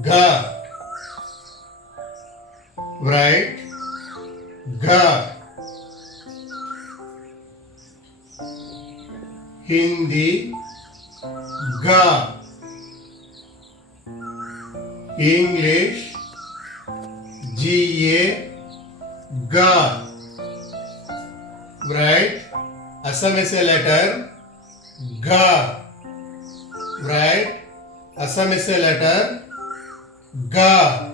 Ga. Write Ga. Hindi Ga. English GA Ga. Write Assam is a letter Ga. Write Assam is a letter Ga.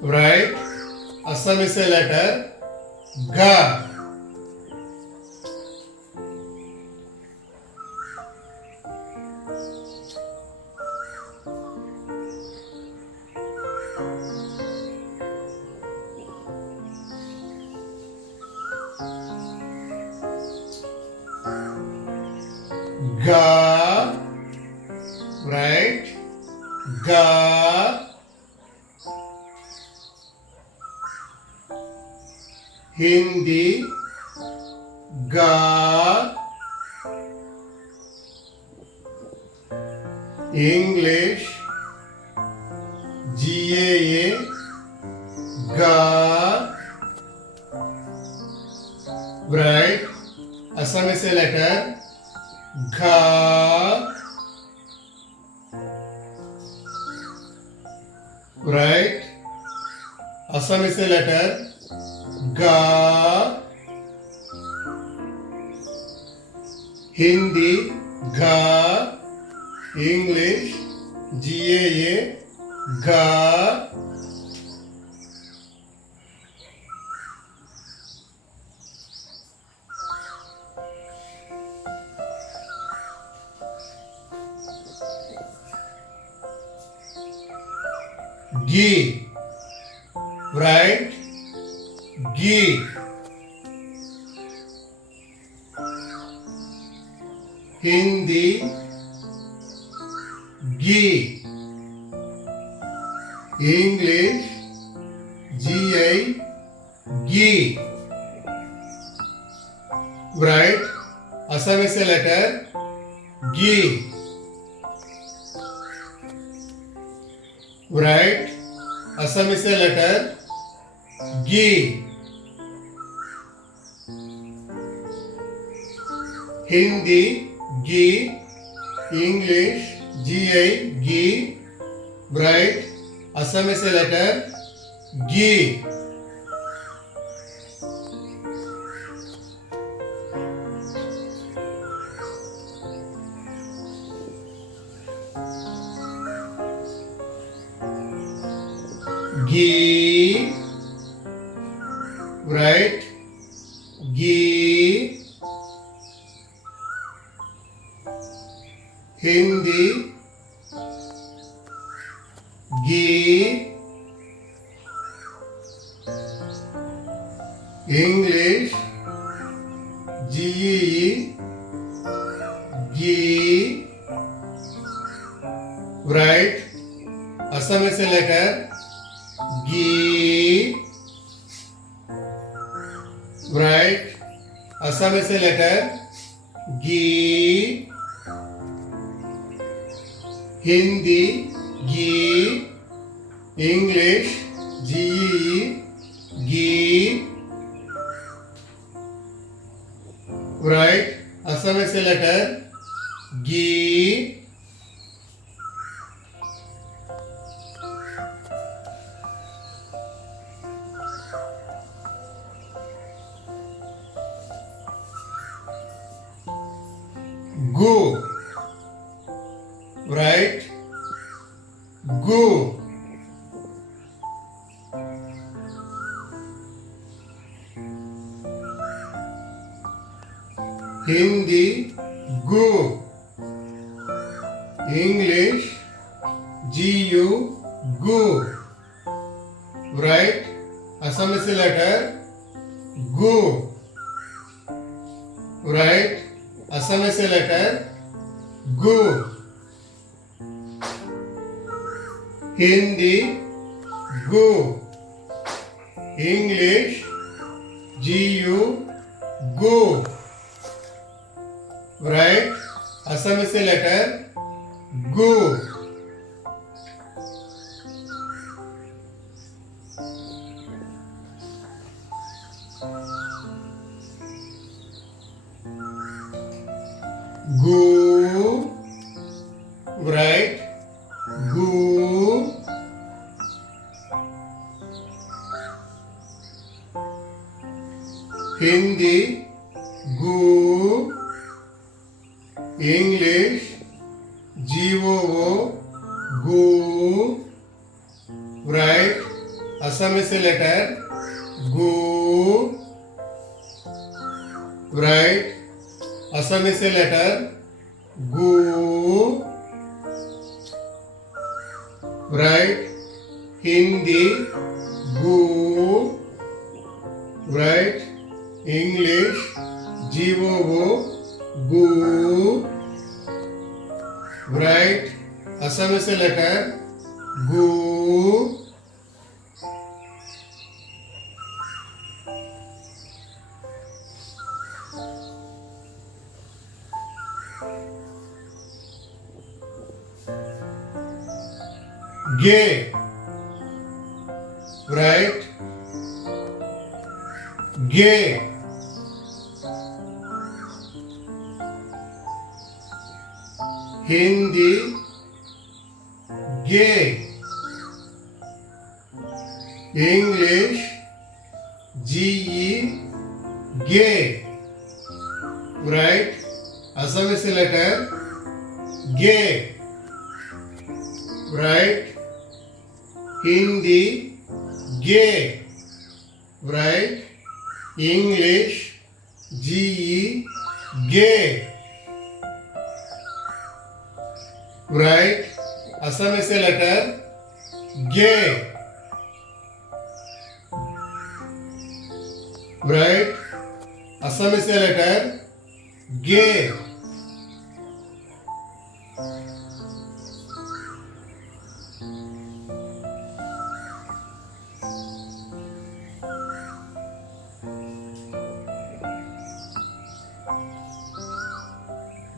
Write Assam is a letter Ga. Ga. Write Ga. Hindi Ga. English GAA Ga. Write Assam is a letter Ga. Write Assam is a letter Ga. Hindi Ga. English GAA Ga. Gi. Write Gi. Hindi Gi. English GI Gi. Write Assam is a letter Gi. Write Assam is a letter Gi. Hindi Gi. English GI Gi. Write Assam is a letter Gi. Gi. Write Gi. Hindi Gi. English GE Gi. Write Assam is a letter Gi. Write Assam is a letter Gi. Hindi Gi. English GE Gi. Write Assam is a letter Gi. Gu. Write Gu. Hindi Gu. English GU Gu. Write Assam is a letter Gu. Write Assam is a letter Gu. Hindi Gu. English GU Gu. Write Assamese letter Gu. Gu. Write Gu. Hindi Gu. English Goo. Gu. Write Assamese letter Gu. Write Assamese letter Gu. Write Hindi Gu. Write English Goo. Gu. Write Assamese letter Gu. Ge. Write Ge. Hindi Ge. English Ge. Ge. Write Assamese letter Ge. Write Hindi Ge. Write English Ge. Ge. Write Assamese letter Ge. Write Assamese letter Ge.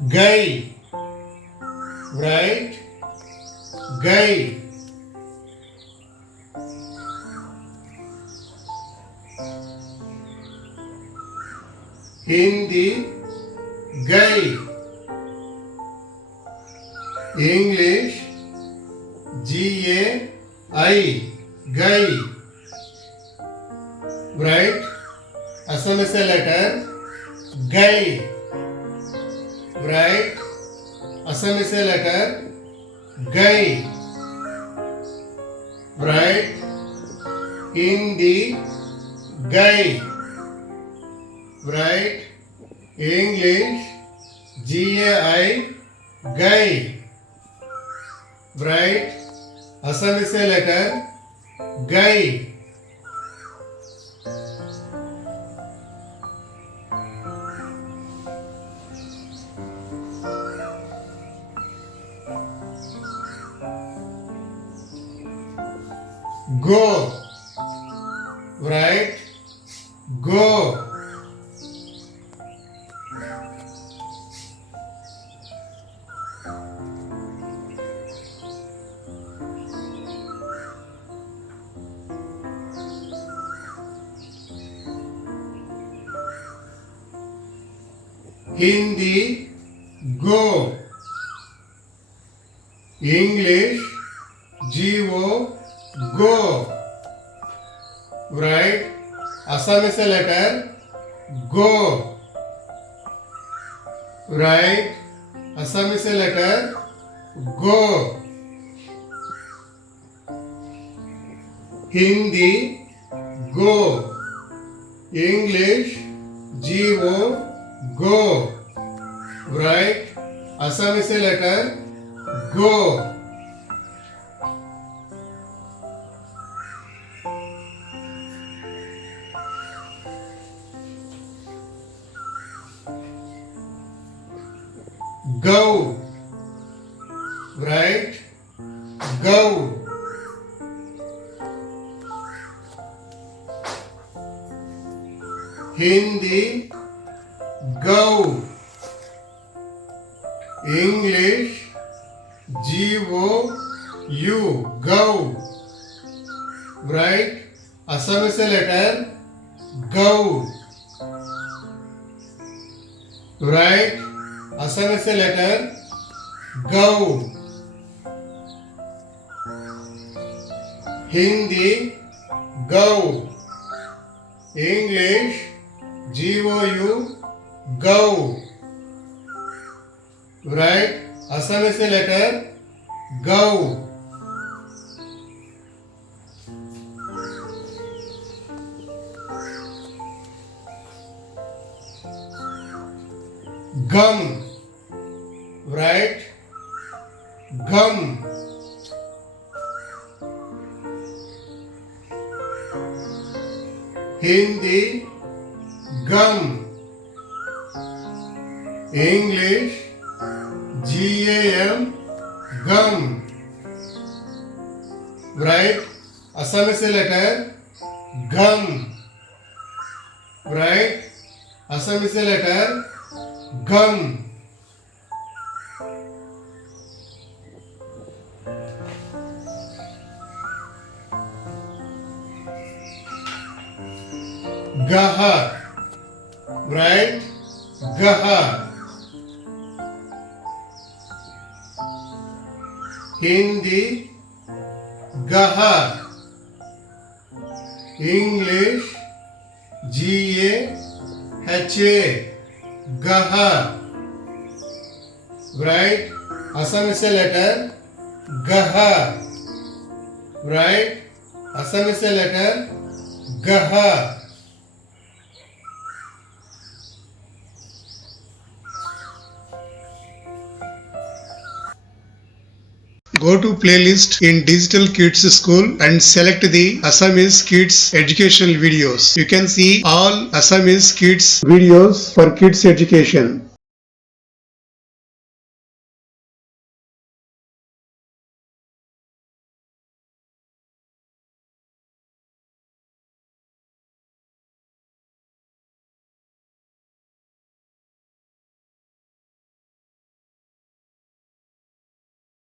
Gai. Write Gai. Hindi Gai. English Gai. Gai. Write Assamese letter Gai. Write Assamese letter Gai. Write Hindi Gai. Write English Gai. Gai. Write Assamese letter Gai. Go. Write Go. Hindi Go. English Go. Write Assamese letter Go. Write Assamese letter Go. Hindi Go. English Go. Write Assamese letter Go. Go. Write Go. Hindi Go. English, G-O-U, Gou. Write Assamese letter Gou. Write Assamese letter Gou. Hindi, Gou. English, G-O-U, Gou. Write Assamese letter Gou. Gum. Write Gum. Hindi, Gum. English, G-A-M, Gum. Write Assamese letter Gum. Write Assamese letter Gum. Gaha. Write Gaha. Hindi, Gaha. English, G-A-H-A, Gaha. Write Assamese letter Gaha. Write Assamese letter Gaha. Go to playlist in Digital Kids School and select the Assamese Kids educational videos. You can see all Assamese Kids videos for kids education.